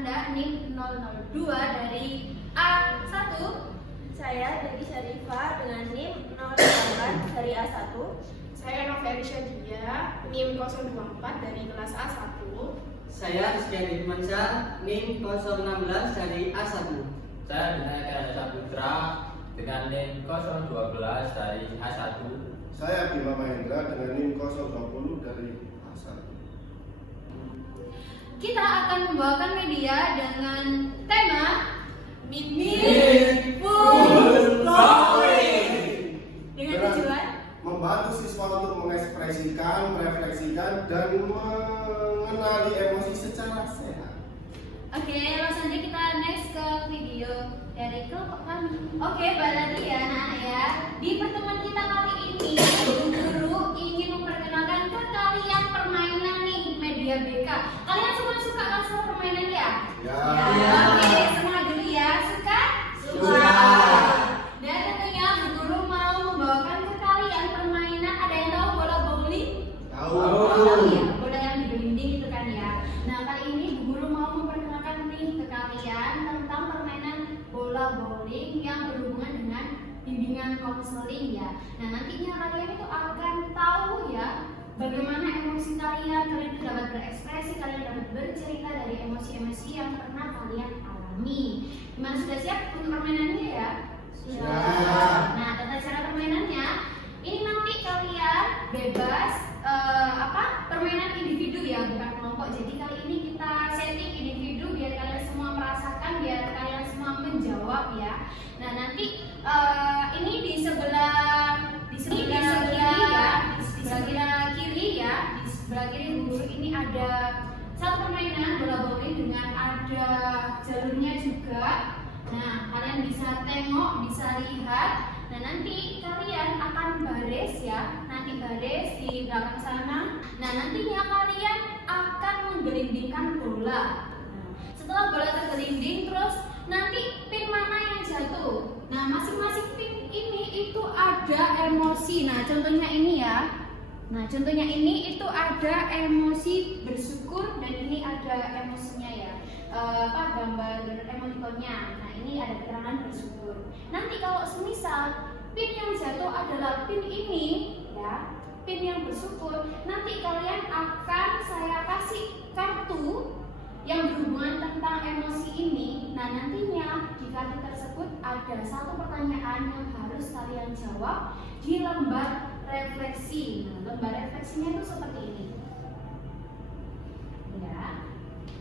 Anda NIM 002 dari A1. Saya Dewi Syarifah dengan NIM 08 dari A1. Saya Noveri Syadia, NIM 024 dari kelas A1. Saya Rizky Dirmansyah, NIM 016 dari A1. Saya Binaeka Saputra dengan NIM 012 dari A1. Saya Bima Mahendra dengan NIM 020 dari A1. Kita akan membawakan media dengan tema Meaningful Talking dengan tujuan membantu siswa untuk mengekspresikan, merefleksikan, dan mengenali emosi secara sehat. Oke, langsung aja kita next ke video dari kelompok kami. Oke, balik lagi ya anak-anak ya. Di pertemuan kita kali ini, guru ingin memperkenalkan ke kalian permainan nih, media BK. Kalian semua suka kan sama permainan ya? Ya. Oke, semangat dulu ya. Suka? Suka. Dan tentunya Bu Guru mau membawakan ke kalian permainan. Ada yang tahu bola bowling? Tahu. Tahu ya, bola yang digelinding itu kan ya. Nah, kali ini Bu Guru mau memperkenalkan nih ke kalian tentang permainan bola bowling yang berhubungan dengan bimbingan konseling ya. Nah, nantinya kalian itu akan tahu ya bagaimana emosi kalian itu dapat berekspresi, kalian dapat bercerita dari emosi-emosi yang pernah kalian alami. Gimana, sudah siap untuk permainannya ya? Sudah. Nah, tata cara permainannya ini nanti kalian bebas permainan individu ya, bukan kelompok. Jadi kali ini kita setting individu biar kalian semua merasakan, biar kalian semua menjawab ya. Nah, nanti ini di sebelah kiri guru ini ada satu permainan bola bowling dengan ada jalurnya juga. Nah, kalian bisa tengok, bisa lihat. Nah, nanti kalian akan baris ya. Nanti baris di belakang sana. Nah, nantinya kalian akan menggelindingkan bola. Nah, setelah bola tergelinding, terus nanti pin mana yang jatuh. Nah, masing-masing pin ini itu ada emosi. Nah, contohnya ini ya. Nah, contohnya ini itu ada emosi bersyukur dan ini ada emosinya ya. Gambar emotikonnya. Nah, ini ada keterangan bersyukur. Nanti kalau semisal pin yang jatuh adalah pin ini ya, pin yang bersyukur, nanti kalian akan saya kasih kartu yang berhubungan tentang emosi ini. Nah, nantinya di kartu tersebut ada satu pertanyaan yang harus kalian jawab di lembar refleksi. Nah, lembar refleksinya itu seperti ini. Ya.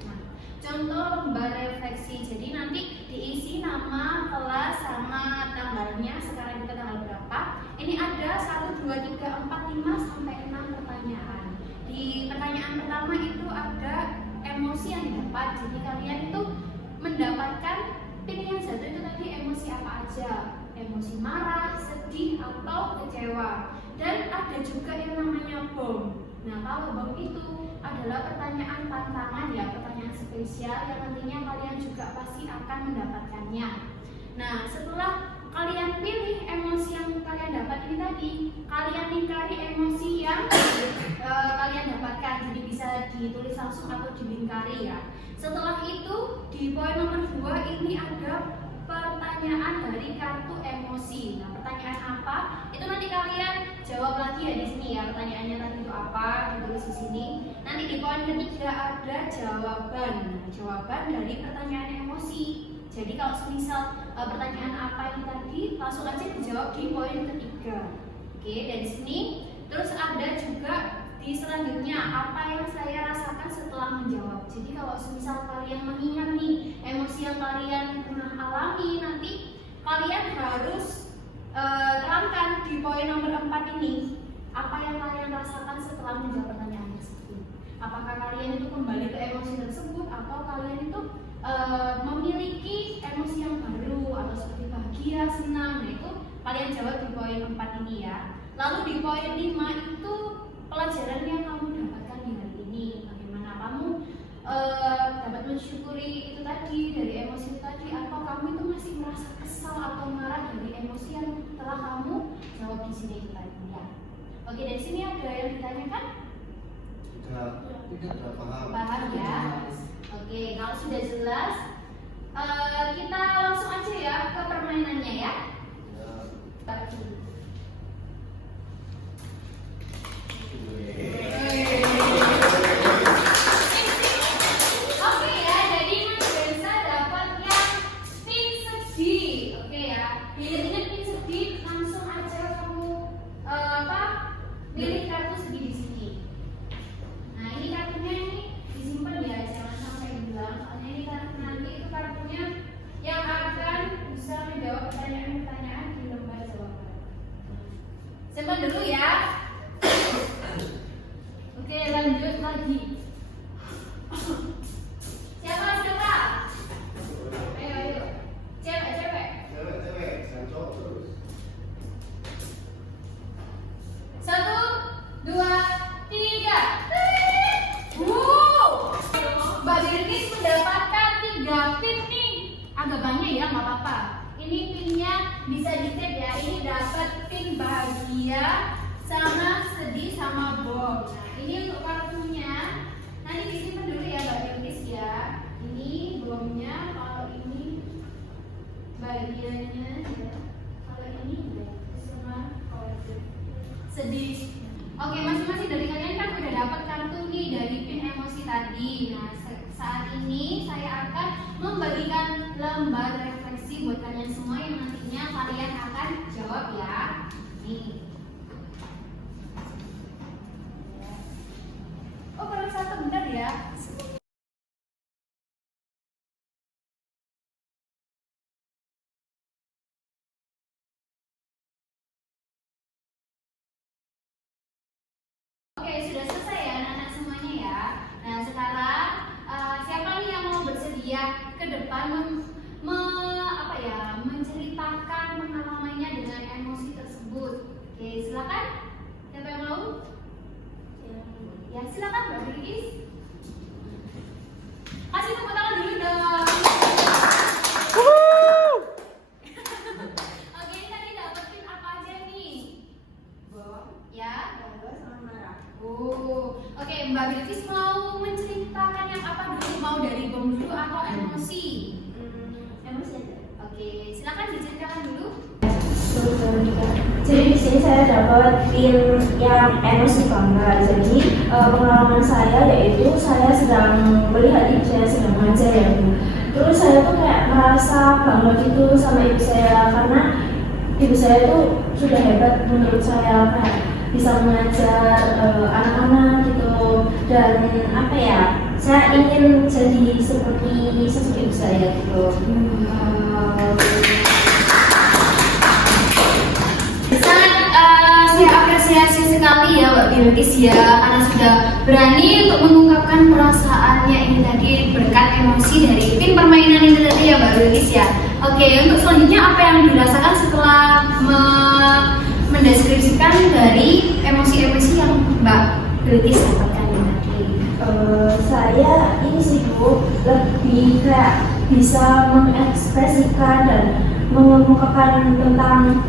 Nah, contoh lembar refleksi. Jadi nanti diisi nama, kelas, sama tanggalnya. Sekarang kita tanggal berapa? Ini ada 1, 2, 3, 4, 5 sampai 6 pertanyaan. Di pertanyaan pertama itu ada emosi yang didapat. Jadi kalian itu mendapatkan pin yang jatuh itu tadi emosi apa aja? Emosi marah, sedih, atau kecewa. Dan ada juga yang namanya bom. Nah, kalau bom itu adalah pertanyaan tantangan ya, pertanyaan spesial yang nantinya kalian juga pasti akan mendapatkannya. Nah, setelah kalian pilih emosi yang kalian dapat ini tadi, kalian lingkari emosi yang kalian dapatkan. Jadi bisa ditulis langsung atau dilingkari ya. Setelah itu di poin nomor 2 ini ada pertanyaan dari kartu emosi. Nah, pertanyaan apa? Itu nanti kalian jawab lagi ya di sini ya. Pertanyaannya tadi itu apa? Ditulis di sini. Nanti di poin ketiga ada jawaban. Nah, jawaban dari pertanyaan emosi. Jadi kalau misal pertanyaan apa ini tadi langsung aja dijawab di poin ketiga. Oke, dari sini terus ada juga di selanjutnya apa yang saya rasakan setelah menjawab. Jadi kalau misal kalian mengingat nih emosi yang kalian pernah alami, nanti kalian harus terangkan di poin nomor 4 ini apa yang kalian rasakan setelah menjawab pertanyaan tersebut. Apakah kalian itu kembali ke emosi tersebut atau kalian itu memiliki emosi yang baru atau seperti bahagia, senang. Nah, itu kalian jawab di poin 4 ini ya. Lalu di poin 5 itu pelajaran yang kamu dapatkan di hari ini. Bagaimana kamu dapat mensyukuri itu tadi, dari emosi itu tadi, atau kamu itu masih merasa kesal atau marah dari emosi yang telah kamu jawab di sini itu tadi ya. Oke, dari sini ada yang ditanyakan? Tidak paham. Paham ya. Oke, kalau sudah jelas, kita langsung aja ya ke permainannya ya. Oke ya, jadi Mas Bensa dapat yang pin sedih. Oke ya, ingat pin sedih, langsung aja kamu pilih kartu sedih di sini. Nah ini kartunya ini disimpan ya, jangan sampai hilang. Soalnya ini kartu nanti itu kartunya yang akan bisa menjawab pertanyaan-pertanyaan di lembar jawaban. Simpan dulu ya. Oke, lanjut lagi. Siapa? Ayo. Cewek. Cewek, jangan cowok terus. 1, 2, 3. Mbak Birgis mendapatkan 3 pin nih. Agak banyak ya, nggak apa-apa. Ini pinnya bisa dicek ya. Ini dapat pin bahagia, sama sedih, sama bom. Nah, ini untuk kartunya. Nanti disimpan dulu ya Mbak Birgis ya. Ini bomnya, kalau ini bahagianya ya. Kalau ini sama kode sedih. Oke, masing-masing dari kalian kan udah dapat kartu nih dari pin emosi tadi. Nah, saat ini saya akan membagikan lembar refleksi buat kalian semua yang nantinya kalian akan jawab ya. Nih. Oh, baru satu, bentar ya. Oke, sudah selesai ya anak-anak semuanya ya. Nah, sekarang siapa nih yang mau bersedia ke depan menceritakan pengalamannya dengan emosi tersebut? Oke, silakan. Siapa yang mau? Ya, silakan Mbak Birgis. Kasih tepuk tangan dulu dong. Oke, ini tadi dapetin apa aja nih? Bom, ya. Oke, Mbak Birgis mau menceritakan yang apa dulu? Mau dari bom dulu atau emosi? Emosi aja. Oke, silakan diceritakan dulu. Jadi di sini saya dapat pin yang emosi bangga. Jadi pengalaman saya yaitu saya sedang melihat ibu saya sedang mengajar ya Bu. Terus saya tuh kayak merasa bangga gitu sama ibu saya karena ibu saya tuh sudah hebat menurut saya, kayak bisa mengajar anak-anak gitu, dan apa ya, saya ingin jadi seperti sosok ibu saya gitu. Saya apresiasi sekali ya Mbak Birgis ya, karena sudah berani untuk mengungkapkan perasaannya ini tadi berkat emosi dari pin permainan itu tadi ya Mbak Birgis ya. Oke, untuk selanjutnya apa yang dirasakan setelah mendeskripsikan dari emosi-emosi yang Mbak Birgis dapatkan tadi? Saya ini sih Bu, lebih kayak bisa mengekspresikan dan mengungkapkan tentang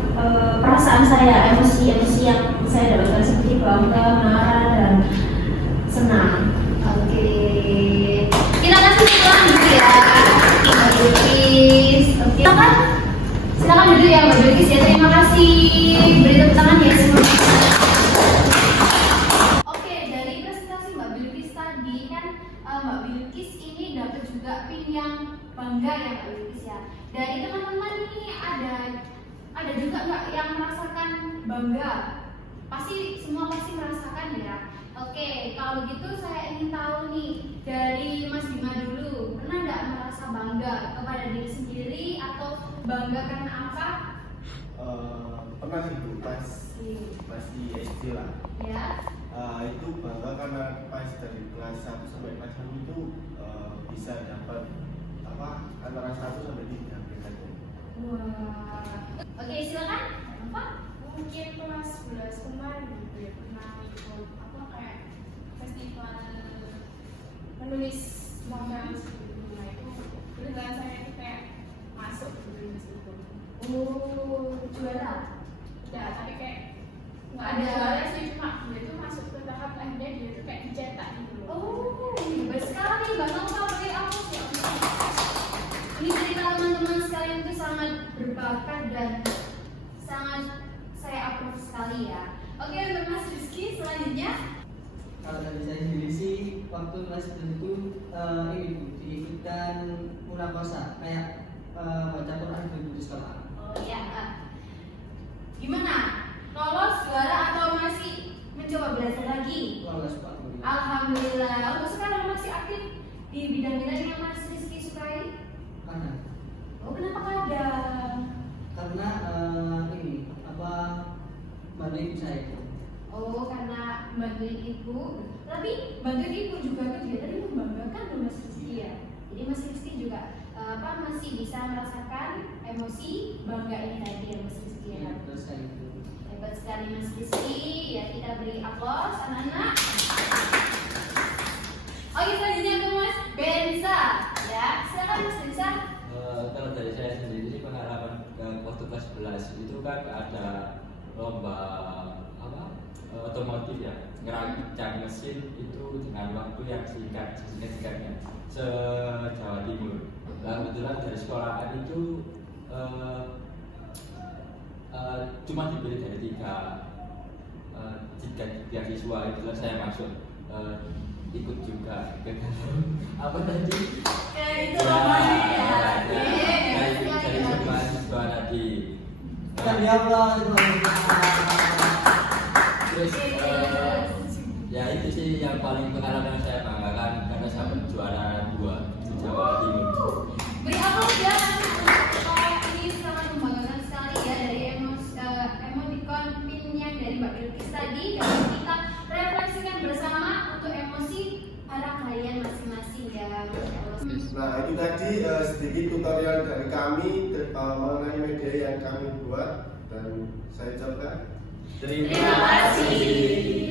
perasaan saya, emosi-emosi yang saya dapatkan seperti bangga, marah, dan senang. Oke, kita kasih silakan dulu ya Mbak Birgis. Oke, silakan dulu ya Mbak Birgis ya. Terima kasih. Beri tepuk tangan ya semua. Oke, dari presentasi Mbak Birgis tadi kan Mbak Birgis ini dapat juga pin yang bangga ya Mbak Birgis ya. Dari teman-teman ini ada juga nggak yang merasakan bangga? Semua pasti merasakan ya. Oke, kalau gitu saya ingin tahu nih dari Mas Bima dulu, pernah nggak merasa bangga kepada diri sendiri atau bangga karena apa? Pernah sih Bu, pas di SD lah. Ya. Itu bangga karena pas dari kelas 1 sampai kelas 6 itu bisa dapat antara 1 sampai 3 aja. Wah. Oke, silakan. Apa? Mungkin kelas 11 kemarin gitu ya, pernah ikut kayak festival menulis novel gitu. Nah itu beneran saya itu kayak masuk gitu di situ. Juara? Udah, tapi kayak nggak Ada. ada juara sih, cuma dia tuh masuk ke tahap akhirnya dia tuh kayak dicetak gitu loh. Oh, hebat sekali Mbak Nova. kalian itu sangat berbakat dan sangat saya approve sekali ya. Oke, untuk Mas Rizky selanjutnya. Kalau dari saya sendiri sih waktu kelas 7 itu ini diikutkan munakosa kayak baca Quran di sekolah. Oh iya. Gimana? Lolos, juara atau masih mencoba belajar lagi? Lolos Pak. Alhamdulillah. Untuk sekarang masih aktif di bidang-bidang yang Mas Rizky sukai? Karena Oh, kenapa kadang? karena ini apa bantuin saya itu. Oh, karena bantuin ibu. Tapi bantuin ibu juga kegiatan yang membanggakan loh Mas Rizky ya. Jadi Mas Rizky juga masih bisa merasakan emosi bangga ini tadi ya Mas Rizky ya. Terus saya itu. Hebat sekali Mas Rizky. Ya, kita beri aplaus anak-anak. Oke, selanjutnya ke Mas Bensa. Ya, silakan Mas Bensa. Kalau dari saya sendiri pengalaman waktu kelas 11 itu kan ada lomba otomotif ya, ngerancang mesin itu dengan waktu yang singkatnya se-Jawa Timur. Nah, kebetulan dari sekolahan itu cuma dipilih dari tiga siswa itu saya masuk ikut juga ke apa tadi? Itu lomba ya. Dari siswa tadi. Kan ya Allah itu. Terus ya itu sih yang paling pengalaman yang saya banggakan karena saya juara 2 di Jawa Timur. Beri aplaus ya untuk ini sangat membanggakan sekali ya dari emoticon pin yang dari Mbak Bilkis tadi dan kita refleksikan bersama untuk emosi para kalian masing-masing ya. Nah, itu tadi sedikit tutorial dari kami mengenai media yang kami buat dan saya ucapkan Terima kasih.